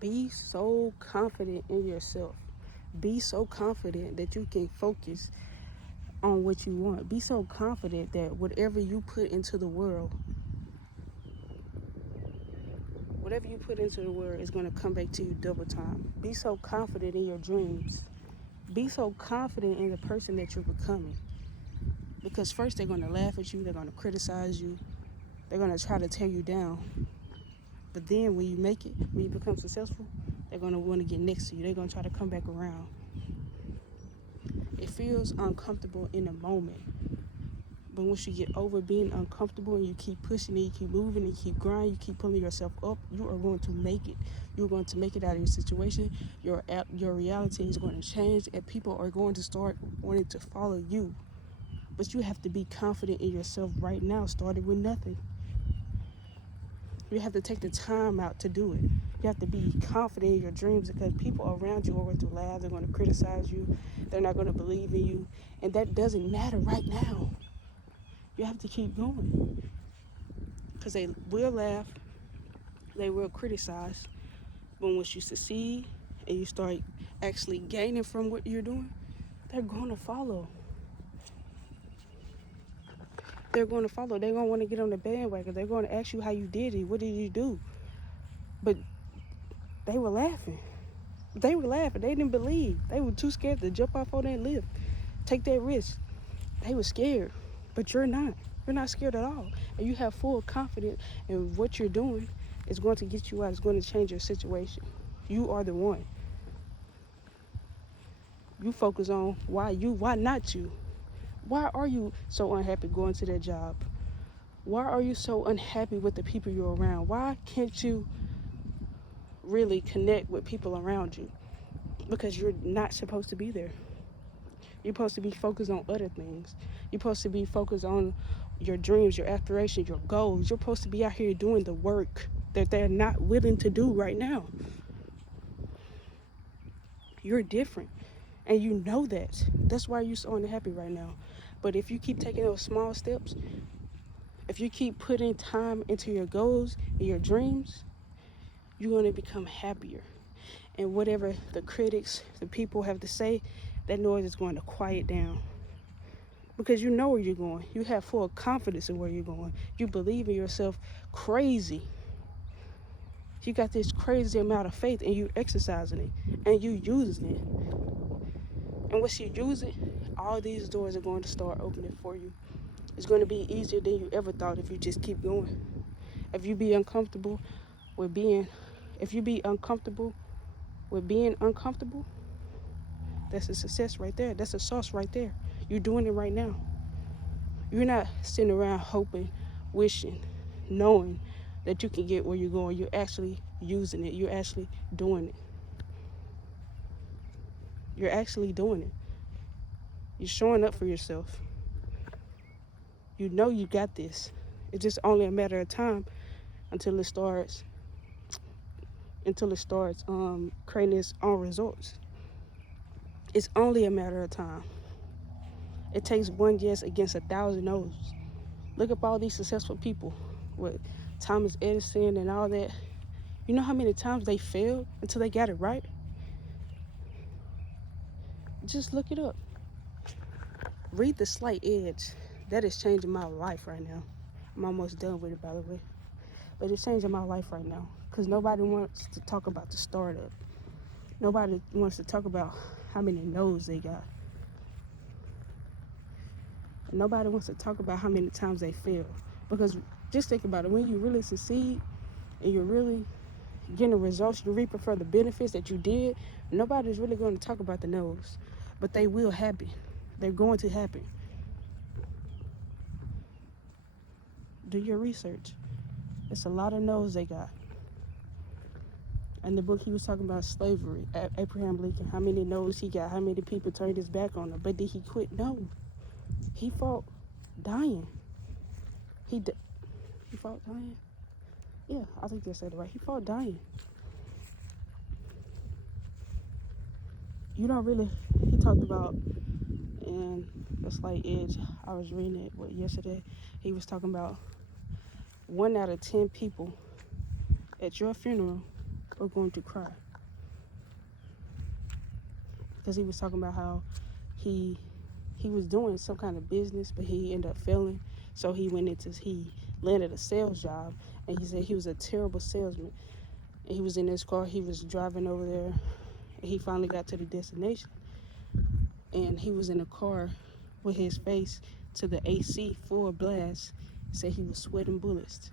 Be so confident in yourself. Be so confident that you can focus on what you want. Be so confident that whatever you put into the world is going to come back to you double time. Be so confident in your dreams. Be so confident in the person that you're becoming. Because first they're going to laugh at you, they're going to criticize you, they're going to try to tear you down. But then when you make it, when you become successful, they're going to want to get next to you. They're going to try to come back around. It feels uncomfortable in the moment. But once you get over being uncomfortable and you keep pushing it, you keep moving, you keep grinding, you keep pulling yourself up, you are going to make it. You're going to make it out of your situation. Your reality is going to change, and people are going to start wanting to follow you. But you have to be confident in yourself right now, starting with nothing. You have to take the time out to do it. You have to be confident in your dreams, because people around you are going to laugh, they're going to criticize you, they're not going to believe in you, and that doesn't matter right now. You have to keep going, because they will laugh, they will criticize, but once you succeed and you start actually gaining from what you're doing, they're going to follow. They're going to follow. They're going to want to get on the bandwagon. They're going to ask you how you did it. What did you do? But they were laughing. They were laughing. They didn't believe. They were too scared to jump off on that lift, take that risk. They were scared, but you're not. You're not scared at all. And you have full confidence in what you're doing is going to get you out. It's going to change your situation. You are the one. You focus on why not you? Why are you so unhappy going to that job? Why are you so unhappy with the people you're around? Why can't you really connect with people around you? Because you're not supposed to be there. You're supposed to be focused on other things. You're supposed to be focused on your dreams, your aspirations, your goals. You're supposed to be out here doing the work that they're not willing to do right now. You're different, and you know that. That's why you're so unhappy right now. But if you keep taking those small steps, if you keep putting time into your goals and your dreams, you're going to become happier. And whatever the critics, the people have to say, that noise is going to quiet down. Because you know where you're going. You have full confidence in where you're going. You believe in yourself crazy. You got this crazy amount of faith, and you exercising it, and you using it. And once you use it, all these doors are going to start opening for you. It's going to be easier than you ever thought if you just keep going. If you be uncomfortable with being, if you be uncomfortable with being uncomfortable, that's a success right there. That's a sauce right there. You're doing it right now. You're not sitting around hoping, wishing, knowing that you can get where you're going. You're actually using it. You're actually doing it. You're actually doing it. You're showing up for yourself. You know you got this. It's just only a matter of time until it starts creating its own results. It's only a matter of time. It takes one yes against 1,000 no's. Look up all these successful people with Thomas Edison and all that. You know how many times they failed until they got it right? Just look it up. Read The Slight Edge. That is changing my life right now. I'm almost done with it, by the way. But it's changing my life right now, because nobody wants to talk about the startup. Nobody wants to talk about how many no's they got. Nobody wants to talk about how many times they fail. Because just think about it. When you really succeed and you're really getting the results, you reap for the benefits that you did, nobody's really going to talk about the no's. But they will happen. They're going to happen. Do your research. It's a lot of no's they got. In the book, he was talking about slavery. Abraham Lincoln, how many no's he got, how many people turned his back on him. But did he quit? No. He fought dying. He fought dying? Yeah, I think they said it right. He fought dying. You don't really, he talked about, and The Slight Edge, I was reading it yesterday. He was talking about 1 out of 10 people at your funeral or going to cry. Because he was talking about how he was doing some kind of business, but he ended up failing. So he landed a sales job, and he said he was a terrible salesman. And he was in his car, he was driving over there, and he finally got to the destination. And he was in a car with his face to the AC full blast. Said he was sweating bullets.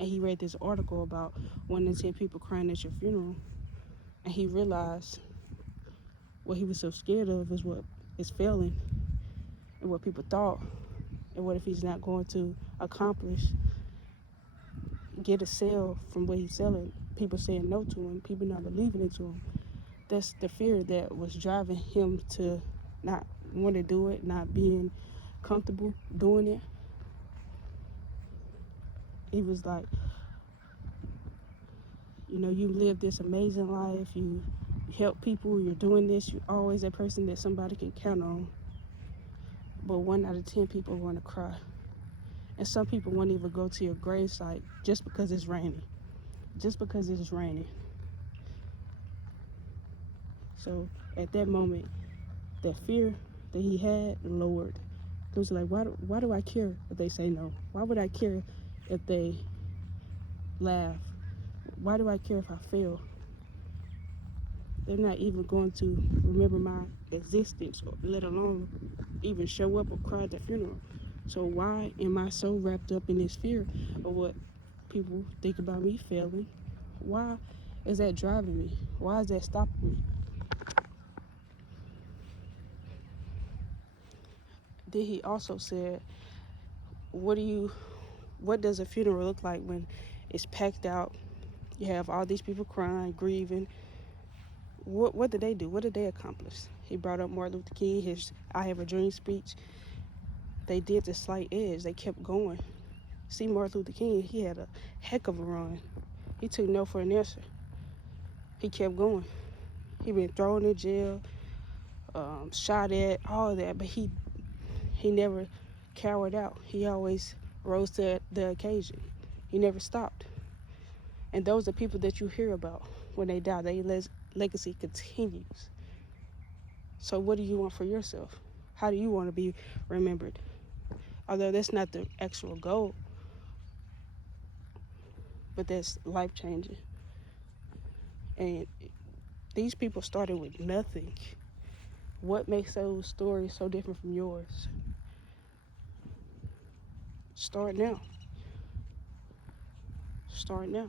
And he read this article about 1 in 10 people crying at your funeral, and he realized what he was so scared of is what is failing, and what people thought, and what if he's not going to accomplish, get a sale from what he's selling, people saying no to him, people not believing into him. That's the fear that was driving him to not want to do it, not being comfortable doing it. He was like, you live this amazing life, you help people, you're doing this, you're always that person that somebody can count on. But 1 out of 10 people are going to cry. And some people won't even go to your gravesite just because it's raining. Just because it's raining. So at that moment, that fear that he had lowered. It was like, why do I care if they say no? Why would I care if they laugh? Why do I care if I fail? They're not even going to remember my existence, or let alone even show up or cry at the funeral. So why am I so wrapped up in this fear of what people think about me failing? Why is that driving me? Why is that stopping me? Then he also said, what does a funeral look like when it's packed out? You have all these people crying, grieving. What did they do? What did they accomplish? He brought up Martin Luther King, his I Have a Dream speech. They did the slight edge. They kept going. See, Martin Luther King, he had a heck of a run. He took no for an answer. He kept going. He been thrown in jail, shot at, all of that, but he never cowered out. He always rose to the occasion. He never stopped. And those are people that you hear about when they die. Their legacy continues. So what do you want for yourself? How do you want to be remembered? Although that's not the actual goal, but that's life-changing. And these people started with nothing. What makes those stories so different from yours? Start now. Start now.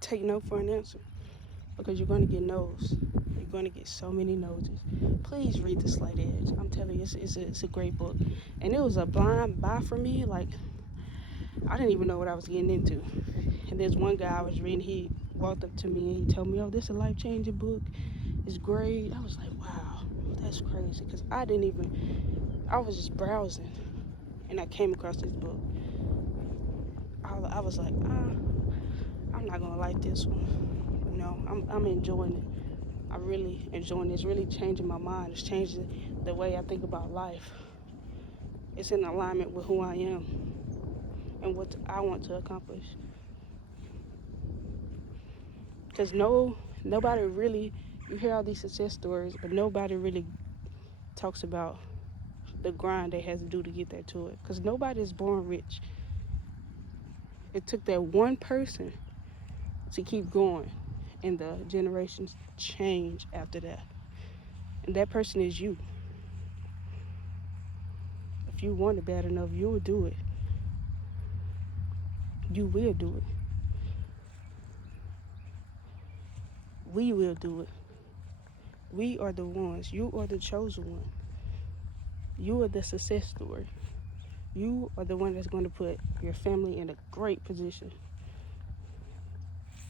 Take no for an answer, because you're going to get no's. You're going to get so many no's. Please read The Slight Edge. I'm telling you, it's a great book. And it was a blind buy for me. Like, I didn't even know what I was getting into. And there's one guy I was reading, he walked up to me and he told me, oh, this is a life-changing book. It's great. I was like, wow, that's crazy. Because I was just browsing and I came across this book. I was like, I'm not going to like this one. I'm enjoying it. I'm really enjoying it. It's really changing my mind. It's changing the way I think about life. It's in alignment with who I am and what I want to accomplish. Because nobody really, you hear all these success stories, but nobody really talks about the grind they had to do to get there to it. Because nobody is born rich. It took that one person to keep going, and the generations change after that. And that person is you. If you want it bad enough, you will do it. You will do it. We will do it. We are the ones. You are the chosen one. You are the success story. You are the one that's going to put your family in a great position.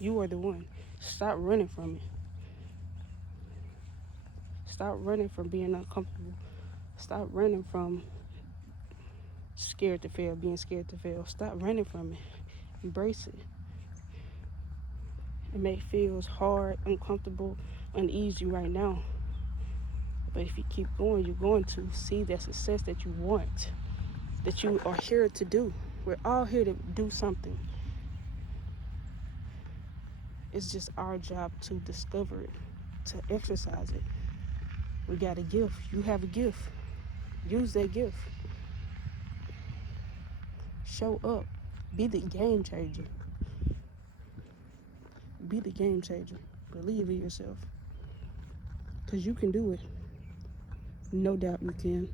You are the one. Stop running from it. Stop running from being uncomfortable. Stop running from being scared to fail. Stop running from it. Embrace it. It may feel hard, uncomfortable, uneasy right now. But if you keep going, you're going to see that success that you want, that you are here to do. We're all here to do something. It's just our job to discover it, to exercise it. We got a gift. You have a gift. Use that gift. Show up. Be the game changer. Be the game changer. Believe in yourself. Because you can do it. No doubt you can.